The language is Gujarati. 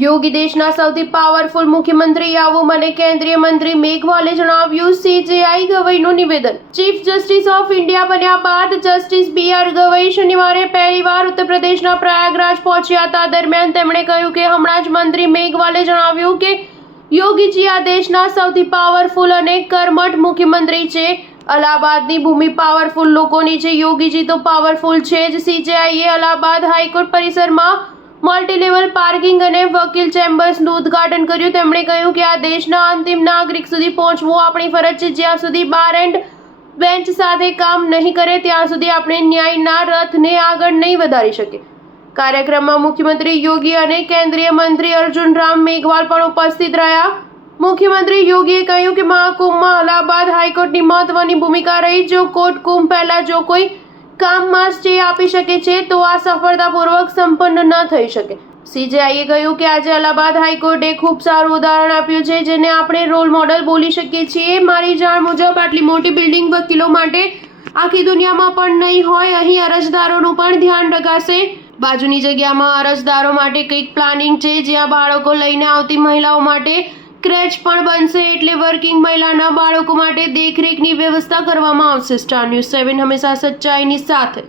યોગી દેશના સૌથી પાવરફુલ મુખ્યમંત્રી આવું મને કેન્દ્રીય મંત્રી મેઘવાલે જણાવ્યું. સીજેઆઈ ગવઈનું નિવેદન. ચીફ જસ્ટિસ ઓફ ઇન્ડિયા બન્યા બાદ જસ્ટિસ BR ગવઈ શનિવારે પહેલીવાર ઉત્તર પ્રદેશના પ્રયાગરાજ પહોંચ્યા હતા. દરમિયાન તેમણે કહ્યું કે હમણાં જ મંત્રી મેઘવાલે જણાવ્યું કે યોગીજી આ દેશના સૌથી પાવરફુલ અને કર્મઠ મુખ્યમંત્રી છે. અલ્હાબાદની ભૂમિ પાવરફુલ લોકોની છે. યોગીજી તો પાવરફુલ છે જ. સીજેઆઈએ અલ્હાબાદ હાઈકોર્ટ પરિસરમાં મલ્ટી લેવલ પાર્કિંગ અને વકીલ ચેમ્બર્સનું ઉદ્ઘાટન કર્યું. તેમણે કહ્યું કે આ દેશના અંતિમ નાગરિક સુધી પહોંચવું આપણી ફરજ છે. જ્યાં સુધી બાર એન્ડ બેન્ચ સાથે કામ નહીં કરે ત્યાં સુધી આપણે ન્યાયના રથને આગળ નહીં વધારી શકીએ. કાર્યક્રમમાં મુખ્યમંત્રી યોગી અને કેન્દ્રીય મંત્રી અર્જુન રામ મેઘવાલ પણ ઉપસ્થિત રહ્યા. મુખ્યમંત્રી યોગીએ કહ્યું કે મહાકુંભમાં અલ્હાબાદ હાઈકોર્ટની મહત્વની ભૂમિકા રહી. જો કોર્ટ કુંભ પહેલા જો કોઈ કામમાં સ્ટે આપી શકે છે તો આ સફળતાપૂર્વક સંપન્ન ન થઈ શકે. સીજેઆઈએ કહ્યું કે આજે અલ્હાબાદ હાઈકોર્ટે ખૂબ સારું ઉદાહરણ આપ્યું છે જેને આપણે રોલ મોડલ બોલી શકીએ છીએ. મારી જાણ મુજબ આટલી મોટી બિલ્ડિંગ વકીલો માટે આખી દુનિયામાં પણ નહીં હોય. અહીં અરજદારોનું પણ ધ્યાન રખાશે. બાજુની જગ્યામાં અરજદારો માટે કંઈક પ્લાનિંગ છે જ્યાં બાળકો લઈને આવતી મહિલાઓ માટે ક્રેચ પણ બનશે. એટલે વર્કિંગ મહિલાના બાળકો માટે દેખરેખની વ્યવસ્થા કરવામાં આવશે. સ્ટાર ન્યૂઝ 7 હંમેશા સચ્ચાઈની સાથે.